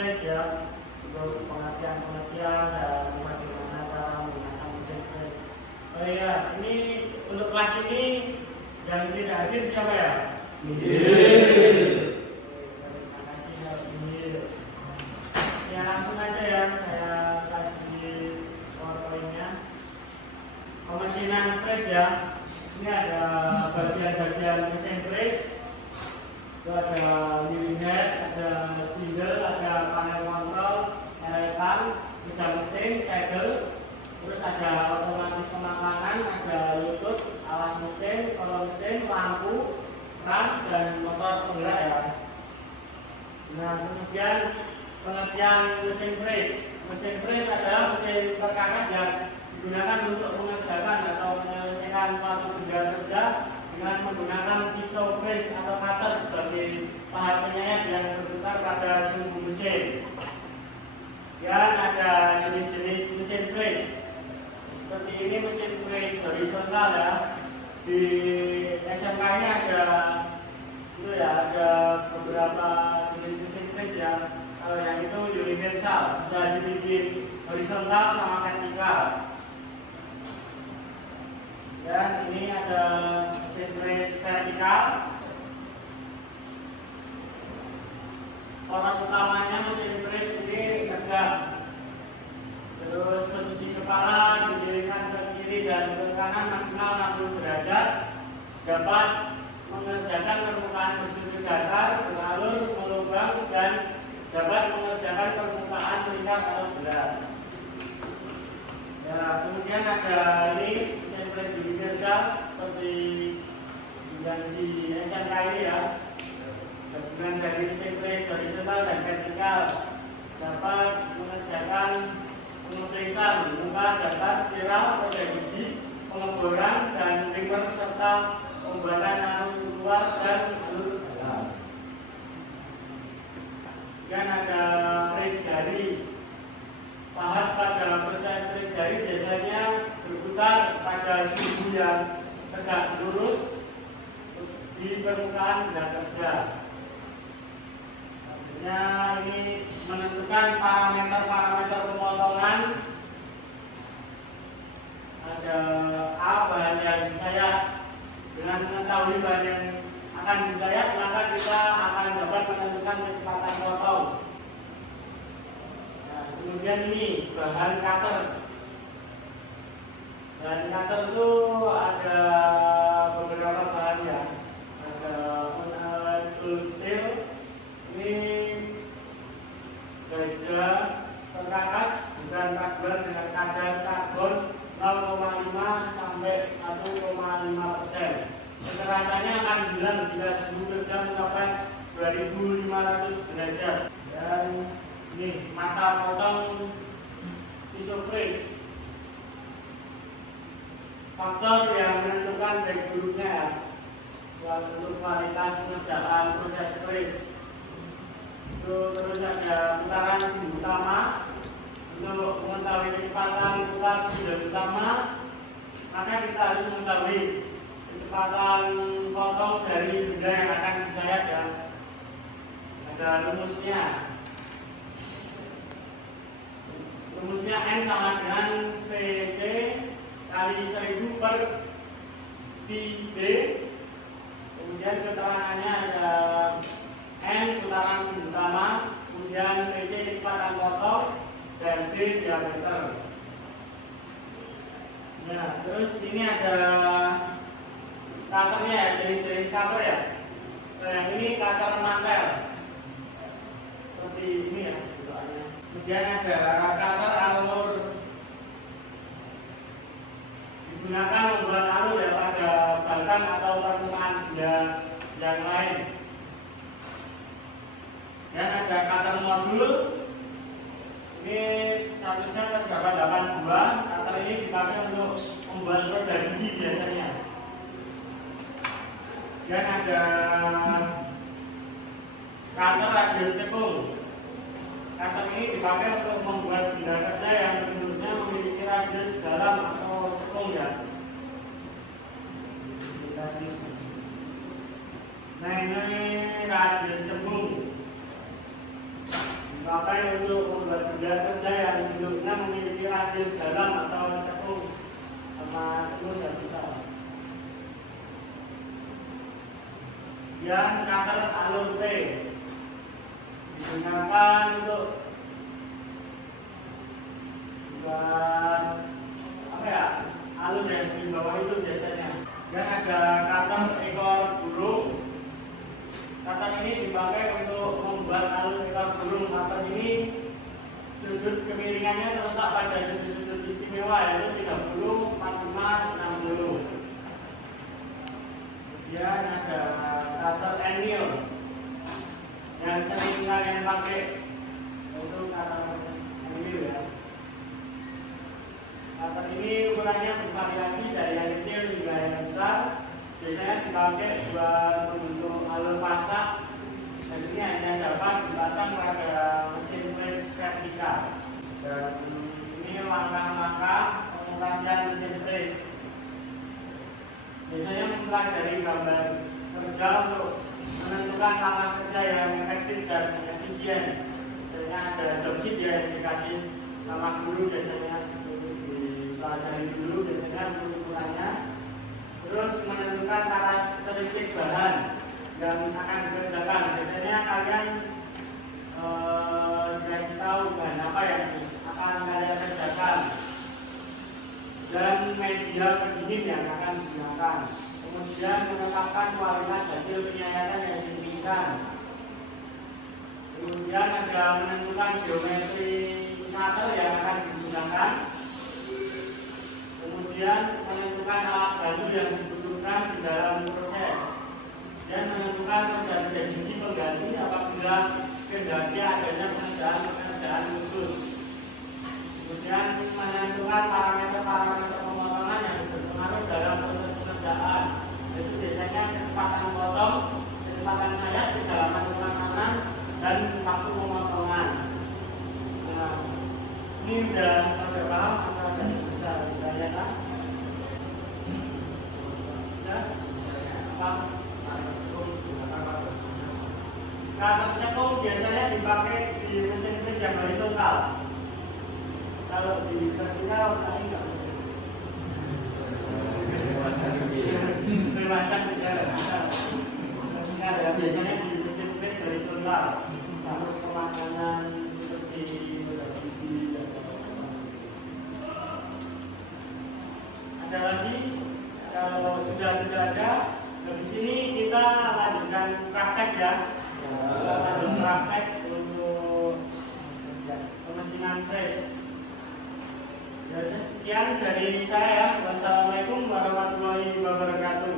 press ya, untuk pengertian dan bagaimana cara menggunakan mesin press. Oh iya, ini untuk kelas ini yang tidak hadir siapa ya? Terima kasih ya. Ya langsung aja ya, saya kasih powerpointnya. Pemesinan press ya. Ini ada bagian-bagian mesin press. Itu ada milling head, ada spindle, ada panel kontrol, eretan, meja mesin, segel, terus ada otomatis pemakanan, ada lutut, alas mesin, kolom mesin, lampu, ram, dan motor penggerak ya. Nah, kemudian pengertian mesin press. Mesin press adalah mesin perkakas yang digunakan untuk mengerjakan atau menyelesaikan suatu benda kerja dengan menggunakan pisau press atau cutter sebagai pahat penyayat yang berputar pada sumbu mesin. Dan ada jenis-jenis mesin press. Seperti ini mesin press horizontal ya. Di SMK ini ada beberapa jenis mesin press ya. Kalau yang itu universal, bisa dibikin horizontal sama vertikal. Dan ini ada mesin press vertikal. Poros utamanya mesin press ini tegak. Terus posisi kepala didirikan ke kiri dan ke kanan maksimal 60 derajat. Dapat mengerjakan permukaan bersudut datar, beralur, melubang, dan dapat mengerjakan permukaan melingkar atau berat. Ya, kemudian ada ini mesin press universal seperti yang di SMK ini ya. Gabungan dari mesin press horizontal dan vertikal dapat mengerjakan pengepresan muka dasar, spiral, roda gigi, pengeboran dan rimmer serta pembuatan alur luar dan alur dalam. Dan ada press jari. Pahat pada proses press jari biasanya berputar pada sumbu yang tegak lurus di permukaan benda kerja. Artinya ini menentukan parameter pemotongan. Ada A bahan yang disayat. Dengan mengetahui bahan yang akan disayat, maka kita akan dapat menentukan kecepatan potong. Kemudian ini bahan cutter. Bahan cutter itu ada beberapa bahan ya. Ada tool steel, ini baja perkakas bukan karbon dengan kadar karbon 0,5 sampai 1,5%. Kekerasannya akan hilang jika suhu kerja mencapai 2500 derajat. Dan ini mata potong pisau press. Faktor yang menentukan baik buruknya untuk kualitas pengerjaan proses press. Itu terus ada putaran sumbu utama. Untuk mengetahui kecepatan putar sumbu utama, maka kita harus mengetahui kecepatan potong dari benda yang akan disayat ya. Ada rumusnya. Rumusnya N sama dengan VC kali 1000 per PB. Kemudian keterangannya ada N putaran sumbu utama, kemudian VC kecepatan potong, dan D diameter. Nah, terus ini ada cutternya ya, jenis-jenis cutter ya. Yang ini cutter mantel. Seperti ini ya. Kemudian ada cutter alur. Digunakan membuat alur ya pada batang atau permukaan benda yang lain. Dan ada cutter modul. Ini satu set terdapat 8 buah. Cutter ini dipakai untuk membuat roda gigi biasanya. Dan ada cutter radius cekung. Cutter ini dipakai untuk membuat benda kerja yang bentuknya memiliki radius dalam atau cekung ya. Nah, ini radius cekung. dipakai untuk membuat benda kerja yang bentuknya memiliki radius dalam atau cekung sama terus dan bisa. Yang cutter alur T digunakan untuk buat apa ya, alur yang di bawah itu biasanya. Yang ada cutter ekor burung. Cutter ini dipakai untuk membuat alur ekor burung. Cutter ini sudut kemiringannya terletak pada sudut-sudut istimewa, yaitu 30, 45, 60. Kemudian ada cutter anil yang sering kalian pakai, yaitu cutter anil ya. Cutter ini ukurannya bervariasi dari yang kecil hingga yang besar. Biasanya dipakai buat membentuk alur pasak, dan ini hanya dapat dipasang pada mesin press vertikal. Dan ini langkah-langkah pengoperasian mesin press. Biasanya mempelajari gambar kerja untuk menentukan langkah kerja yang efektif dan efisien. Biasanya ada job sheet yang dikasih sama guru, biasanya dipelajari dulu biasanya ukurannya. Terus menentukan karakteristik bahan yang akan dikerjakan. Biasanya kalian dikasih tahu bahan apa yang akan kalian kerjakan dan media pendingin yang akan digunakan. Kemudian menetapkan kualitas hasil penyayatan yang diinginkan. Kemudian ada menentukan geometri cutter yang akan digunakan. Kemudian menentukan alat bantu yang dibutuhkan di dalam proses. Dan menentukan strategi pengganti apabila kendati adanya pekerjaan khusus. Kemudian menentukan parameter-parameter pemotongan yang berpengaruh dalam proses pekerjaan. Itu biasanya kecepatan memotong, kecepatan sayap, kedalaman pemakanan, dan waktu pemotongan. Nah, ini udah sampai paham atau ada yang bisa ditanyakan? Sudah? Apa? Cutter cekung biasanya dipakai di mesin press yang horizontal. Kalau di vertikal, tadi enggak boleh. Bermasak tidak ada. Biasanya di mesin press horizontal. Untuk pemakanan seperti ada lagi. Kalau sudah tidak ada, di sini kita lanjutkan praktek ya. Praktek untuk pemesinan press. Sekian dari saya. Wassalamualaikum warahmatullahi wabarakatuh.